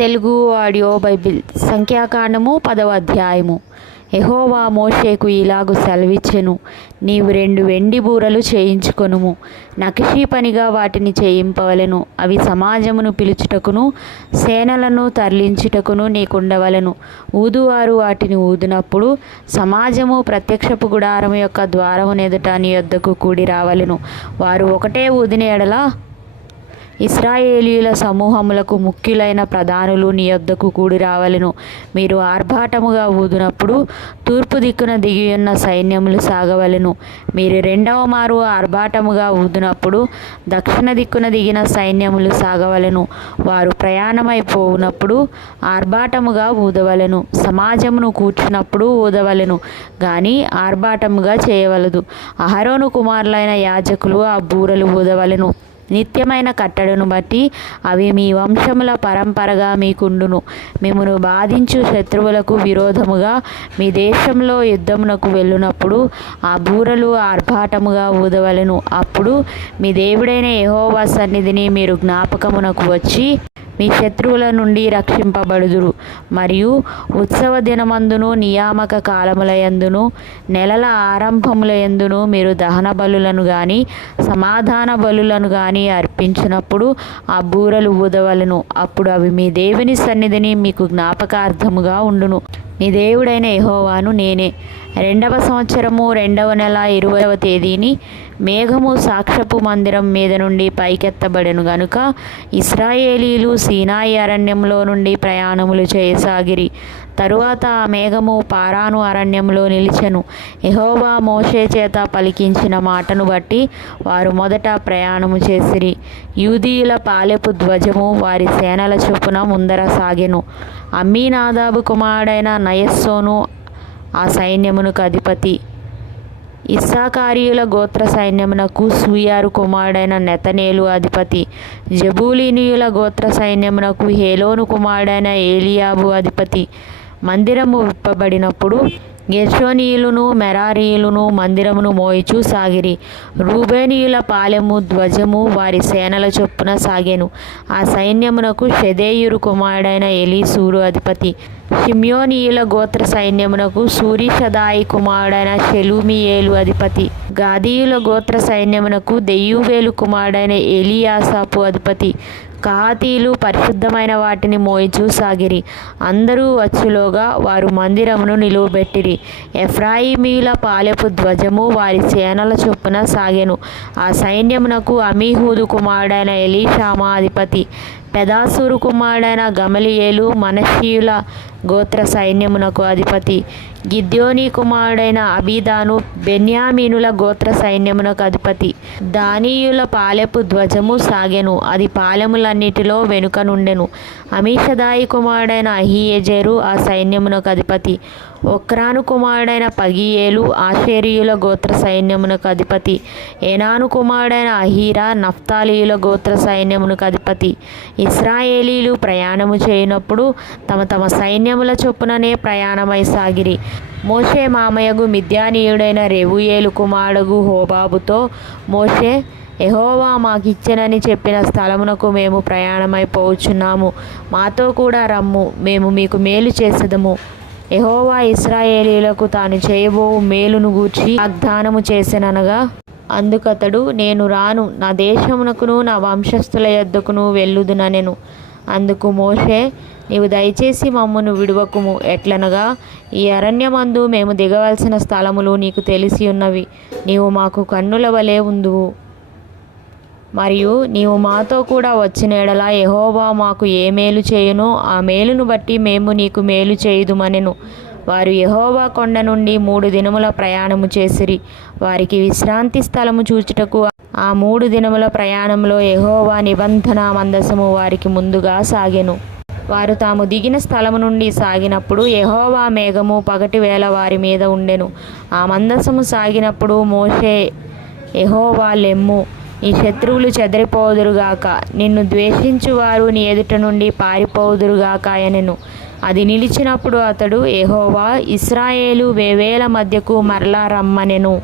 Telugu audio Bible సంఖ్యాకాండము 10వ అధ్యాయము. యెహోవా మోషేకు ఇలాగు సెలవిచ్చెను, నీవు 2 వెండి బూరలు చేయించుకొనుము, నకిషీ పనిగా వాటిని చేయింపవలెను. అవి సమాజమును పిలుచుటకును సేనలను తరలించుటకును నీకుండవలెను. ఊదువారు వాటిని ఊదినప్పుడు సమాజము ప్రత్యక్షపు గుడారము యొక్క ద్వారమునెదుట నీ యొద్దకు కూడి రావలెను. వారు ఒకటే ఊదిన ఎడల ఇశ్రాయేలీయుల సమూహములకు ముఖ్యులైన ప్రధానులు నీ యొద్దకు కూడి రావలెను. మీరు ఆర్భాటముగా ఊదినప్పుడు తూర్పు దిక్కున దిగియున్న సైన్యములు సాగవలెను. మీరు 2వ మారు ఆర్భాటముగా ఊదినప్పుడు దక్షిణ దిక్కున దిగిన సైన్యములు సాగవలెను. వారు ప్రయాణమైపోవునప్పుడు ఆర్భాటముగా ఊదవలెను. సమాజమును కూర్చున్నప్పుడు ఊదవలెను గాని ఆర్భాటముగా చేయవలదు. అహరోను కుమారులైన యాజకులు ఆ బూరలు ఊదవలెను. నిత్యమైన కట్టడను బట్టి అవి మీ వంశముల పరంపరగా మీకుండును. మిమ్మును బాధించు శత్రువులకు విరోధముగా మీ దేశంలో యుద్ధమునకు వెళ్ళునప్పుడు ఆ బూరలు ఆర్భాటముగా ఊదవలెను. అప్పుడు మీ దేవుడైన యెహోవా సన్నిధిని మీరు జ్ఞాపకమునకు వచ్చి మీ శత్రువుల నుండి రక్షింపబడుదురు. మరియు ఉత్సవ దినమందును నియామక కాలములయందును నెలల ఆరంభములయందును మీరు దహన బలులను గాని సమాధాన బలులను గాని అర్పించినప్పుడు ఆ బూరలు ఊదవలెను. అప్పుడు అవి మీ దేవుని సన్నిధిని మీకు జ్ఞాపకార్థముగా ఉండును. నీ దేవుడైన యెహోవాను నేనే. 2వ సంవత్సరము 2వ నెల 20వ తేదీని మేఘము సాక్ష్యపు మందిరం మీద నుండి పైకెత్తబడెను గనుక ఇశ్రాయేలీయులు సీనాయి అరణ్యంలో నుండి ప్రయాణములు చేయసాగిరి. తరువాత ఆ మేఘము పారాను అరణ్యంలో నిలిచెను. యెహోవా మోషే చేత పలికించిన మాటను బట్టి వారు మొదట ప్రయాణము చేసిరి. యూదీయుల పాలెపు ధ్వజము వారి సేనల చొప్పున ముందర సాగెను. అమ్మీనాదాబు కుమారుడైన నయస్సోను ఆ సైన్యమునకు అధిపతి. ఇస్సాకారీయుల గోత్ర సైన్యమునకు సూయారు కుమారుడైన నెతనేలు అధిపతి. జబూలూనీయుల గోత్ర సైన్యమునకు హేలోను కుమారుడైన ఏలియాబు అధిపతి. మందిరము విప్పబడినప్పుడు గెర్షోనీయులను మెరారీయులను మందిరమును మోయిచూ సాగిరి. రూబేనీయుల పాలెము ధ్వజము వారి సేనల చొప్పున సాగెను. ఆ సైన్యమునకు షెదేయూరు కుమారుడైన ఎలీసూరు అధిపతి. షిమ్యోనీయుల గోత్ర సైన్యమునకు సూరీషదాయి కుమారుడైన షెలుమియేలు అధిపతి. గాదీయుల గోత్ర సైన్యమునకు దెయూవేలు కుమారుడైన ఎలియాసాపు అధిపతి. కహాతీయులు పరిశుద్ధమైన వాటిని మోయిచూ సాగిరి. అందరూ వచ్చులోగా వారు మందిరమును నిలువబెట్టిరి. ఎఫ్రాయిమీయుల పాలెపు ధ్వజము వారి సేనల చొప్పున సాగెను. ఆ సైన్యమునకు అమీహూదు కుమారుడైన ఎలీషామా అధిపతి. పెదాసూరు కుమారుడైన గమలియేలు మనష్షీయుల గోత్ర సైన్యమునకు అధిపతి. గిద్యోనీ కుమారుడైన అబీదాను బెన్యామీనుల గోత్ర సైన్యమునకు అధిపతి. దానీయుల పాలెపు ధ్వజము సాగెను. అది పాలెములన్నిటిలో వెనుక నుండెను. అమీషదాయి కుమారుడైన అహీయెజెరు ఆ సైన్యమునకు అధిపతి. ఒక్రాను కుమారుడైన పగీయేలు ఆషేరీయుల గోత్ర సైన్యమునకు అధిపతి. ఏనాను కుమారుడైన అహీరా నఫ్తాలీయుల గోత్ర సైన్యమునకు అధిపతి. ఇశ్రాయేలీయులు ప్రయాణము చేయనప్పుడు తమ తమ సైన్యముల చొప్పుననే ప్రయాణమై సాగిరి. మోషే మామయ్యగు మిద్యానీయుడైన రెవుయేలు కుమారుడు హోబాబుతో మోషే, యెహోవా మాకిచ్చెనని చెప్పిన స్థలమునకు మేము ప్రయాణమైపోవచ్చున్నాము. మాతో కూడా రమ్ము, మేము మీకు మేలు చేసెదము. యెహోవా ఇశ్రాయేలీయులకు తాను చేయబోవు మేలును గూర్చి వాగ్దానము చేసెననగా, అందుకతడు, నేను రాను, నా దేశమునకును నా వంశస్థుల యొద్దకును వెళ్ళుదుననెను. అందుకు మోషే, నీవు దయచేసి మమ్మును విడువకుము. ఎట్లనగా ఈ అరణ్యమందు మేము దిగవలసిన స్థలములు నీకు తెలిసి ఉన్నవి. నీవు మాకు కన్నుల వలె ఉందువు. మరియు నీవు మాతో కూడా వచ్చిన ఎడల యెహోవా మాకు ఏ మేలు చేయునో ఆ మేలును బట్టి మేము నీకు మేలు చేయుదుమనెను. వారు యెహోవా కొండ నుండి 3 దినముల ప్రయాణము చేసిరి. వారికి విశ్రాంతి స్థలము చూచుటకు ఆ 3 దినముల ప్రయాణంలో యెహోవా నిబంధన మందసము వారికి ముందుగా సాగెను. వారు తాము దిగిన స్థలము నుండి సాగినప్పుడు యెహోవా మేఘము పగటి వేళ వారి మీద ఉండెను. ఆ మందసము సాగినప్పుడు మోషే, యెహోవా లెమ్ము, నీ శత్రువులు చెదరిపోదురుగాక, నిన్ను ద్వేషించువారు నీ ఎదుట నుండి పారిపోదురుగాక అనెను. అది నిలిచినప్పుడు అతడు, యెహోవా ఇశ్రాయేలు వేవేల మధ్యకు మరలా రమ్మనెను.